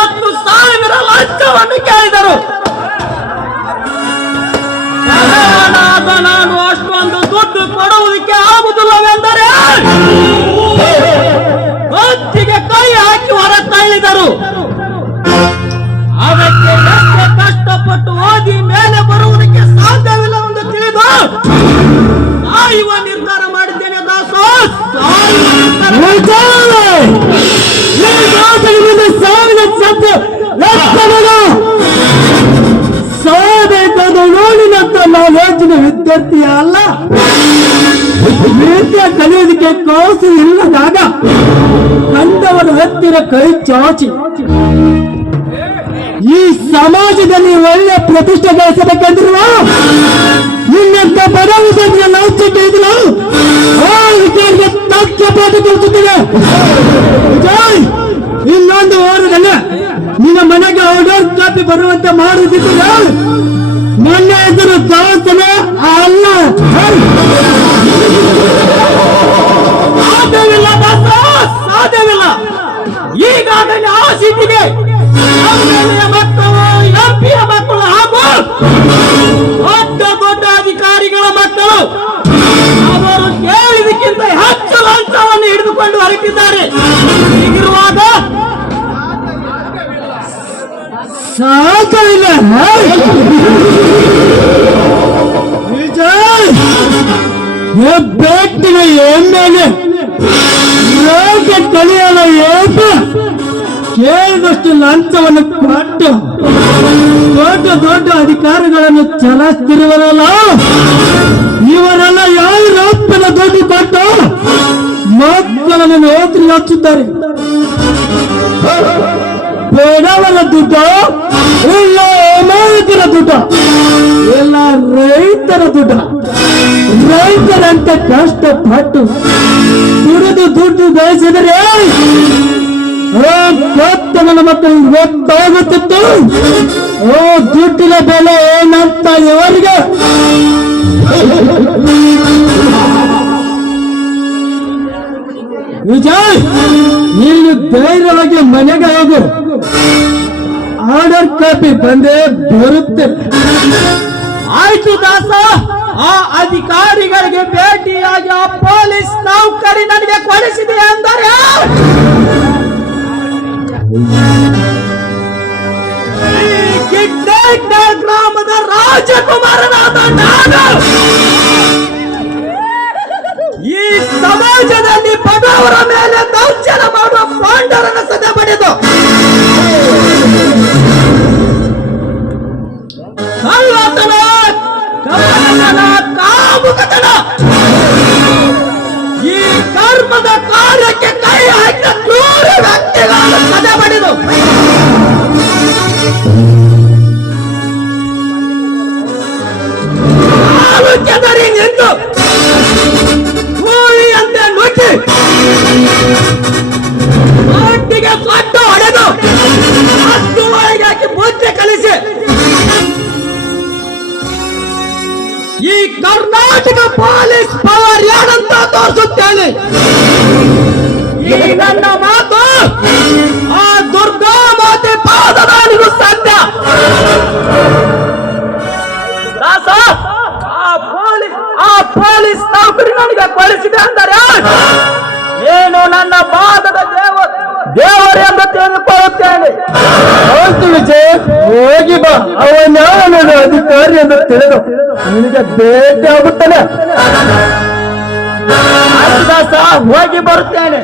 50,000 ಲಂಚವನ್ನು ಕೇಳಿದರು. ನಾನು ಅಷ್ಟೊಂದು ದುಡ್ಡು ಕೊಡುವುದಕ್ಕೆ ಆಗುವುದಿಲ್ಲವೆಂದರೆ ಹೊತ್ತಿಗೆ ಕೈ ಹಾಕಿ ಹೊರ ತಳ್ಳಿದರು. ಅದಕ್ಕೆ ಎಷ್ಟು ಕಷ್ಟಪಟ್ಟು ಓದಿ ಮೇಲೆ ಬರುವುದಕ್ಕೆ ಸಾಧ್ಯವಿಲ್ಲವೆಂದು ತಿಳಿದು ಸಾಯುವ ನಿರ್ಧಾರ ಮಾಡಿದ್ದೇನೆ ದಾಸು. ಸಾಯಬೇಕಾದ ನೋಡಿನಂತ ನಾವು ಯೋಚನೆ ವಿದ್ಯಾರ್ಥಿ ಅಲ್ಲ. ವಿದ್ಯೆ ಕಲಿಯೋದಕ್ಕೆ ಕೋಸು ಇಲ್ಲದಾಗ ಕಂಡವರ ಹತ್ತಿರ ಕೈ ಚಾಚಿ ಈ ಸಮಾಜದಲ್ಲಿ ಒಳ್ಳೆ ಪ್ರತಿಷ್ಠೆ ಗಳಿಸಬೇಕೆಂದ್ರು ನಿನ್ನಂತ ಬಡವರಿಗೆ ಲೌಚಿಕೆ ಇದ್ರು ವಿಚಾರಕ್ಕೆ ತಕ್ಕ ಪಾಠ ಕಲಿಸುತ್ತೇವೆ. ಇನ್ನೊಂದು ವಾರದಲ್ಲಿ ನಿನ್ನ ಮನೆಗೆ ಆರ್ಡರ್ ಕಾಪಿ ಬರುವಂತೆ ಮಾಡುತ್ತಿದ್ದೀರ. ನನ್ನ ಹೆಸರು ದಾಸನ ಅಲ್ಲ. ಸಾಧ್ಯವಿಲ್ಲ ದಾಸ, ಸಾಧ್ಯವಿಲ್ಲ. ಈಗಾಗಲೇ ಆ ಸೀಟಿಗೆ ಮಕ್ಕಳು, ಎಂಪಿಯ ಮಕ್ಕಳು ಹಾಗೂ ದೊಡ್ಡ ದೊಡ್ಡ ಅಧಿಕಾರಿಗಳ ಮಕ್ಕಳು ಅವರು ಕೇಳಿದಕ್ಕಿಂತ ಹೆಚ್ಚು ಲಂಚವನ್ನು ಹಿಡಿದುಕೊಂಡು ಹೊರಟಿದ್ದಾರೆ. ಹೀಗಿರುವಾಗ ಸಾಕವಿಲ್ಲ. ಬೆಟ್ಟಿನ ಎಮ್ಮೆಲೆ ಕಲಿಯಲ್ಲ ಏಪ ಕೇಳಿದಷ್ಟು ಲಂಚವನ್ನು ಕೊಟ್ಟು ದೊಡ್ಡ ದೊಡ್ಡ ಅಧಿಕಾರಿಗಳನ್ನು ಚಲಾಯಿಸ್ತಿರುವರಲ್ಲ, ಇವರೆಲ್ಲ ಯಾವ ರೊಪ್ಪನ ದುಡ್ಡು ಕೊಟ್ಟು ಮಕ್ಕಳನ್ನು ನೇತ್ರಿ ಹಚ್ಚುತ್ತಾರೆ. ಬಡವರ ದುಡ್ಡ ಇಲ್ಲ ಅಮಾಯಕರ ದುಡ್ಡ ಇಲ್ಲ ರೈತರ ದುಡ್ಡ. ರೈತರಂತೆ ಕಷ್ಟಪಟ್ಟು ದುಡಿದು ದುಡ್ಡು ಗಳಿಸಿದರೆ ಕೊತ್ತನ ಮಕ್ಕಳಿಗೆ ಗೊತ್ತಾಗುತ್ತಿತ್ತು ದುಡ್ಡಿನ ಬೆಲೆ ಏನಂತ ಇವರಿಗೆ. ವಿಜಯ್, ನೀನು ಧೈರ್ಯವಾಗಿ ಮನೆಗೆ ಹೋಗು. ಆರ್ಡರ್ ಕಾಪಿ ಬಂದೇ ಬರುತ್ತೆ. ಆಯ್ತು ದಾಸ. ಆ ಅಧಿಕಾರಿಗಳಿಗೆ ಭೇಟಿಯಾಗಿ ಆ ಪೊಲೀಸ್ ನೌಕರಿ ನನಗೆ ಕೊಡಿಸಿದೆ ಅಂದರೆ ಗ್ರಾಮದ ರಾಜಕುಮಾರನಾದ ನಾನು ಈ ಸಮಾಜದಲ್ಲಿ ಬಡವರ ಮೇಲೆ ದೌರ್ಜನ್ಯ ಮಾಡುವ ಪಾಂಡರನ ಸದೆ ಬಡಿದು ಕಳ್ಳತನ, ಕಳ್ಳತನ, ಕಾಮುಕತನ ಈ ಕರ್ಮದ ಕಾರ್ಯಕ್ಕೆ ಕೈ ಹಾಕಿದ ಕ್ರೂರ ವ್ಯಕ್ತಿಗಳನ್ನು ಸದೆ ಬಡಿದು ಕೆದರಿ ನಿಂತು ಹೂವಿಯಂತೆ ನುಗ್ಗಿ ಒಟ್ಟಿಗೆ ಕೊಟ್ಟು ಹೊಡೆದು ಹತ್ತು ಒಳಗೆ ಹಾಕಿ ಬುದ್ಧಿ ಕಲಿಸಿ ಈ ಕರ್ನಾಟಕ ಪೊಲೀಸ್ ಪವರ್ ಏನಂತ ತೋರಿಸುತ್ತೇನೆ. ಈ ನನ್ನ ಮಾತು ಆ ದುರ್ಗಾ ಮಾತೆ ಪಾದದಾನಿಗೂ ಸತ್ಯ. ದಾಸ, ಆ ಪೊಲೀಸ್ ನೌಕರಿ ನನಗೆ ಕೊಡಿಸಿದೆ ಅಂದರೆ ಏನು ನನ್ನ ಪಾದದ ದೇವರೆಂದು ತಿಳಿದುಕೊಳ್ಳುತ್ತೇನೆ. ಹೌದು ವಿಜಯ್, ಹೋಗಿ ಬಾ. ಅವನ ಅಧಿಕಾರಿ ಎಂದು ತಿಳಿದು ನಿನಗೆ ಭೇಟಿ ಆಗುತ್ತಾನೆ. ದಾಸ, ಹೋಗಿ ಬರುತ್ತೇನೆ.